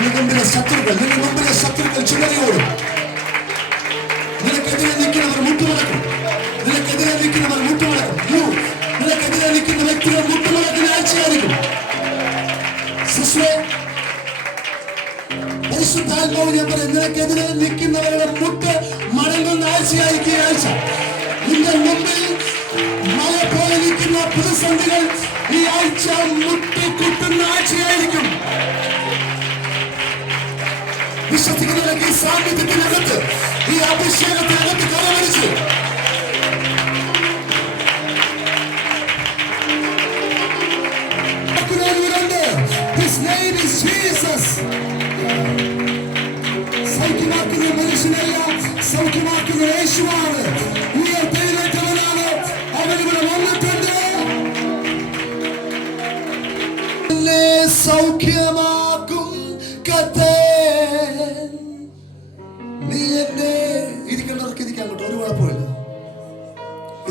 നിന്റെ മുമ്പിലെ ശത്രുക്കൾ നിന്റെ മുമ്പിലെ ശത്രുക്കൾ ചുമരിയോടും. നിനക്കെതിരെ നിൽക്കുന്നവർ മുട്ടുമടക്കും. നിനക്കെതിരെ നിൽക്കുന്നവർ മുട്ടുമടക്കും. യു നിനക്കെതിരെ നിൽക്കുന്ന വ്യക്തികൾ മുട്ടുമടക്കുന്ന ആഴ്ചയായിരിക്കും. പരിശുദ്ധാത്മാവ് ഞാൻ പറയും നിനക്കെതിരെ നിൽക്കുന്നവരുടെ മുട്ട് മടങ്ങുന്ന ആഴ്ചയായിരിക്കും ആഴ്ച. നിന്റെ മുമ്പിൽ മഴ പോലെ നിൽക്കുന്ന പ്രതിസന്ധികൾ ഈ ആഴ്ച മുട്ടിക്കുട്ടുന്ന ആഴ്ചയായിരിക്കും. വിശ്വസിക്കുന്നവർക്ക് ഈ സാന്നിധ്യത്തിനകത്ത് ഈ അഭിഷേകത്തിനകത്ത്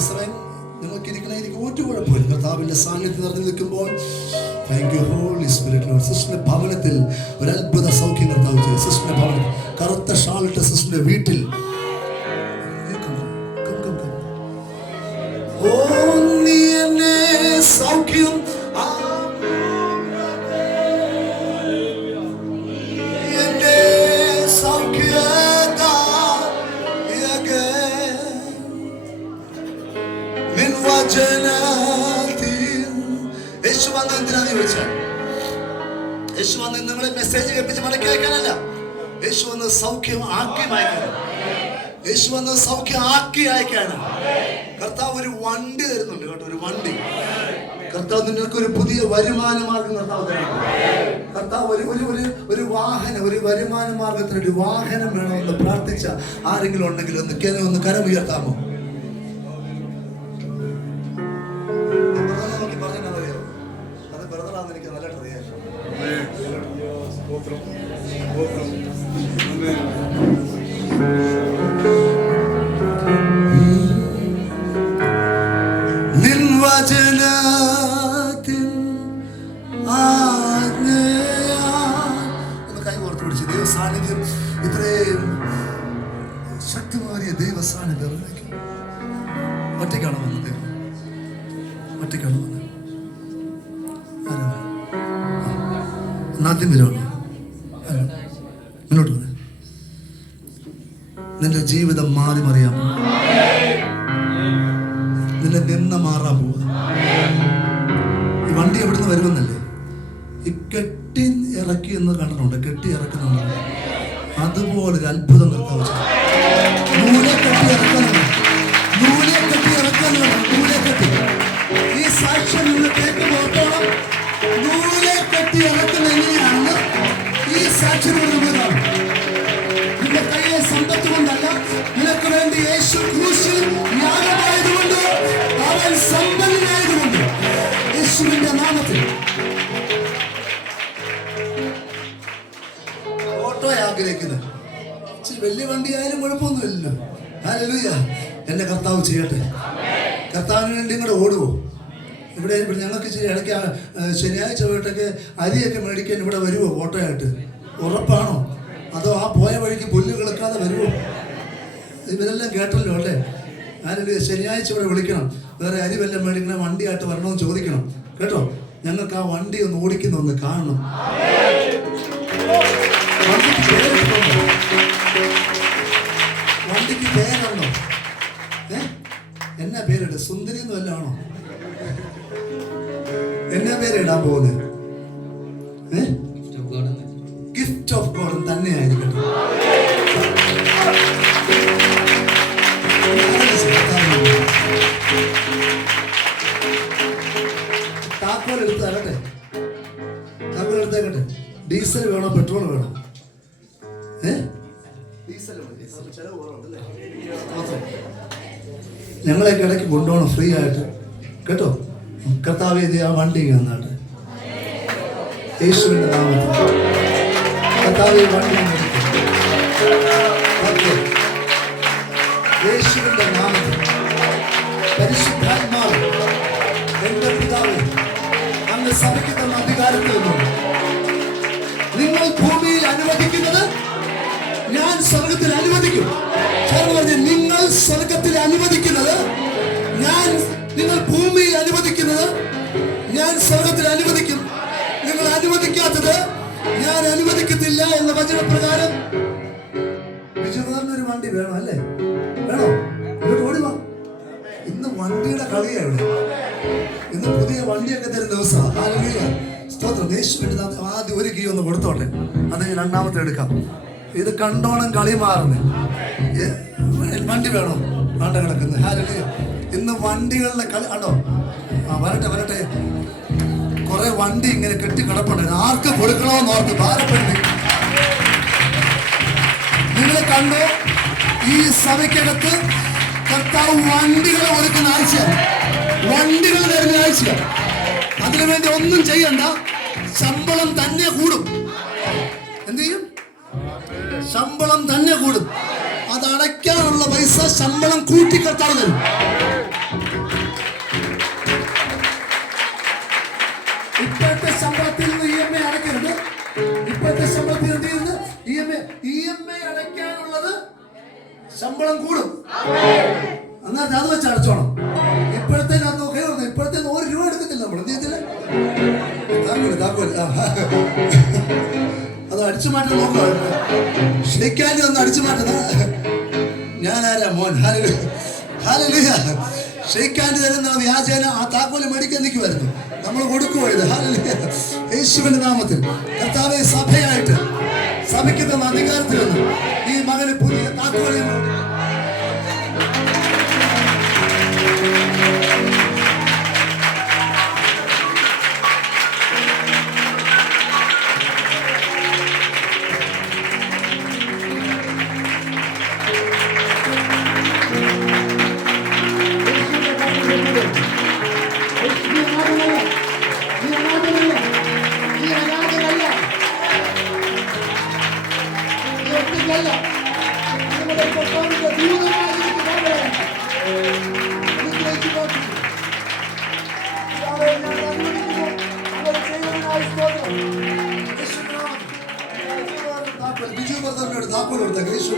ഇസ്രായേൽ നിങ്ങൾക്ക് ഇരിക്കണ എനിക്ക് ഒരു കുഴപ്പമില്ല. കർത്താവിന്റെ സാന്നിധ്യം നിറഞ്ഞു നിൽക്കുമ്പോൾ thank you holy spirit lord സിസ്റ്ററിന്റെ ഭവനത്തിൽ ഒരു അത്ഭുത സൗഖ്യം കർത്താവ് ചെയ്തു. സിസ്റ്ററിന്റെ ഭവനം കറുത്ത ഷാളിട്ട സിസ്റ്ററിന്റെ വീട്ടിൽ. സൗഖ്യം നിൻ വചനത്തിൽ യേശു വന്ന മെസ്സേജ് കേൾപ്പിച്ച് മടക്കി അയക്കാനല്ല. സൗഖ്യം ആക്കി അയക്കാനാണ്. യേശു സൗഖ്യം ആക്കി അയക്കാനാണ്. കർത്താവ് ഒരു വണ്ടി തരുന്നുണ്ട് കേട്ടോ ഒരു വണ്ടി. കർത്താവ് നിങ്ങൾക്ക് ഒരു പുതിയ വരുമാന മാർഗം കർത്താവ് തരണം കർത്താവ് ഒരു ഒരു ഒരു ഒരു വാഹനം ഒരു വരുമാന മാർഗത്തിന് ഒരു വാഹനം വേണമെന്ന് പ്രാർത്ഥിച്ച ആരെങ്കിലും ഉണ്ടെങ്കിൽ ഒന്ന് ഒന്ന് കരമുയർത്താമോ? ബ്രദർ ഒറ്റയ്ക്കാണോ ആദ്യം വരുവാണ് മുന്നോട്ട് വന്നേ. നിന്റെ ജീവിതം മാറി മറിയാൻ നിന്റെ നിന്ന മാറാൻ പോവുക ഈ വണ്ടി എവിടുന്ന് വരുമെന്നല്ലേ? ഈ കെട്ടി ഇറക്കി എന്ന് കണ്ടിട്ടുണ്ട്. കെട്ടി ഇറക്കുന്നുണ്ട്. അതുപോലെ ഒരു അത്ഭുതം നിർത്താൻ വെച്ചു. നൂലെ കെട്ടി ഇറക്കാനാണ്. നൂലെ കെട്ടി ഈ സാക്ഷ്യം കേൾക്കുമ്പോൾ ഓർത്തോളം നൂലെ കെട്ടി ഇറക്കുന്ന എങ്ങനെയാണെന്ന് ഈ സാക്ഷ്യം കൊണ്ടുവന്നതാണ് നിന്റെ കയ്യിലെ സമ്പത്ത് കൊണ്ടല്ല നിനക്ക് വേണ്ടി യേശു ക്രൂശിൽ യാഗമായതുകൊണ്ട് അവൻ സമ്പന്നനായതുകൊണ്ട് യേശുവിന്റെ നാമത്തിൽ. ഓട്ടോ ആഗ്രഹിക്കുന്നത്. വലിയ വണ്ടി ആയാലും കുഴപ്പമൊന്നുമില്ലല്ലോ എന്റെ കർത്താവ് ചെയ്യട്ടെ. കർത്താവിന് വേണ്ടി ഇങ്ങോട്ട് ഓടുവോ? ഇവിടെ ഇവിടെ ഞങ്ങൾക്ക് ഇടയ്ക്ക് ശനിയാഴ്ച പോയിട്ടൊക്കെ അരിയൊക്കെ മേടിക്കാൻ ഇവിടെ വരുമോ ഓട്ടോയായിട്ട്? ഉറപ്പാണോ? അതോ ആ പോയ വഴിക്ക് പുല്ല് കിളക്കാതെ വരുമോ ഇവരെല്ലാം കേട്ടല്ലോ അല്ലേ? ഞാനൊരു ശനിയാഴ്ച ഇവിടെ വിളിക്കണം. വേറെ അരി വല്ലതും മേടിക്കണം വണ്ടിയായിട്ട് വരണമെന്ന് ചോദിക്കണം. കേട്ടോ? ഞങ്ങൾക്ക് ആ വണ്ടി ഒന്ന് ഓടിക്കുന്ന ഒന്ന് കാണണം. എന്നാ പേര് ഇടാൻ പോകുന്നത് ഗിഫ്റ്റ് ഓഫ് ഗോഡ് തന്നെയായിരിക്കട്ടെ. താക്കോൽ എടുത്ത് തരട്ടെ. താക്കോൽ എടുത്തേക്കട്ടെ ഡീസൽ വേണോ? പെട്രോൾ വേണോ? ഏ? ഡീസൽ ഞങ്ങളെ ഇടയ്ക്ക് കൊണ്ടുപോകണം. ഫ്രീ ആയിട്ട്. കേട്ടോ? കർത്താവ് ഇത് ആ വണ്ടി വന്നാട്ടെ. യേശുവിന്റെ നാമത്തിൽ. കർത്താവ് വണ്ടി യേശുവിന്റെ നാമത്തിൽ. പരിശുദ്ധാത്മാവ് എന്റെ പിതാവ് അങ്ങ് സഭയ്ക്ക് തന്ന അധികാരത്തിൽ നിന്നും നിങ്ങൾ ഭൂമിയിൽ അനുവദിക്കുന്നത് ഞാൻ സ്വർഗത്തിൽ അനുവദിക്കും. ചേർന്ന് നിങ്ങൾ സ്വർഗത്തിൽ അനുവദിക്കുന്നത് ഞാൻ നിങ്ങൾ ഭൂമിയിൽ അനുവദിക്കുന്നത് ഞാൻ സ്വർഗത്തിൽ അനുവദിക്കും. നിങ്ങൾ അനുവദിക്കാത്തത് ഞാൻ അനുവദിക്കത്തില്ല എന്ന വചനപ്രകാരം വിജയനാഥനൊരു വണ്ടി വേണം അല്ലേ? വേണോ? ഇങ്ങോട്ട് ഓടി വാ. ഇന്ന് വണ്ടിയുടെ കളിയാണ് ഇന്ന് പുതിയ വണ്ടിയൊക്കെ തരുന്ന ദിവസമാണ് ഹല്ലേലൂയ. സ്തോത്രം. നാമത്തിൽ ആദ്യം ഒരു കീ ഒന്ന് കൊടുത്തോട്ടെ. അത് ഞാൻ രണ്ടാമത്തെ എടുക്കാം. ഇത് കണ്ടോണം കളി മാറുന്നേ. വണ്ടി വേണോ? വേണ്ട കിടക്കുന്നത് ഹാലിയ ഇന്ന് വണ്ടികളിലെ കളി ആണോ? വരട്ടെ വരട്ടെ. കുറെ വണ്ടി ഇങ്ങനെ കെട്ടി കിടപ്പുണ്ട്. ആർക്ക് കൊടുക്കണമെന്ന് ഓർത്ത് ഭാരപ്പെടുന്നു നിങ്ങൾ കണ്ടോ? ഈ സഭയ്ക്കകത്ത് കർത്താവ് വണ്ടികളെ ഒരുക്കുന്ന ആഴ്ച വണ്ടികൾ തരുന്ന ആഴ്ച അതിനുവേണ്ടി ഒന്നും ചെയ്യണ്ട. ശമ്പളം തന്നെ കൂടും. എന്ത് ചെയ്യും? ശമ്പളം തന്നെ കൂടും. അത് അടയ്ക്കാനുള്ള പൈസ ശമ്പളം കൂട്ടി കർത്താവ് തരും. ശമ്പളം കൂടും. എന്നാൽ അത് വെച്ച് അടച്ചോണം. ഇപ്പോഴത്തെ ഞാൻ നോക്കേ പറഞ്ഞു ഇപ്പോഴത്തെ ഒരു രൂപ എടുക്കത്തില്ല നമ്മൾ എന്ത് അത് അടിച്ചു മാറ്റാൻ നോക്കാം. ഷെയ്ക്കാന്റെ ഒന്ന് അടിച്ചു മാറ്റുന്ന ഞാൻ ആരാ മോൻ ഹാലലുയ ഷെയ്ക്കാന്റെ തരുന്ന വ്യാജേന ആ താക്കോൽ മേടിക്കാൻ നിൽക്കുമായിരുന്നു നമ്മൾ കൊടുക്കുമായിരുന്നു ഹാലലുയ യേശുവിന്റെ നാമത്തിൽ. കർത്താവെ സഭയായിട്ട്. സഭയ്ക്ക് തന്ന അധികാരത്തിൽ ഈ മകന് പുതിയ Vediamo la importanza di una maglia che va bene. Quindi lei ci può Ciao, Renata, lui che può. Allora, sei un altro. Adesso no. Vigiu bătălor, da, acolo, dacă ești